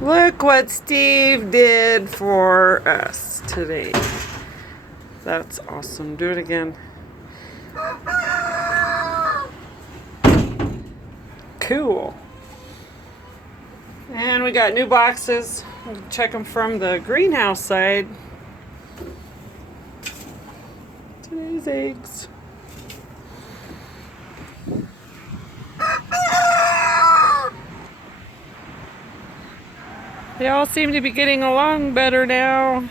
Look what Steve did for us today. That's awesome. Do it again. Cool. And we got new boxes. We'll check them from the greenhouse side. Today's eggs. They all seem to be getting along better now.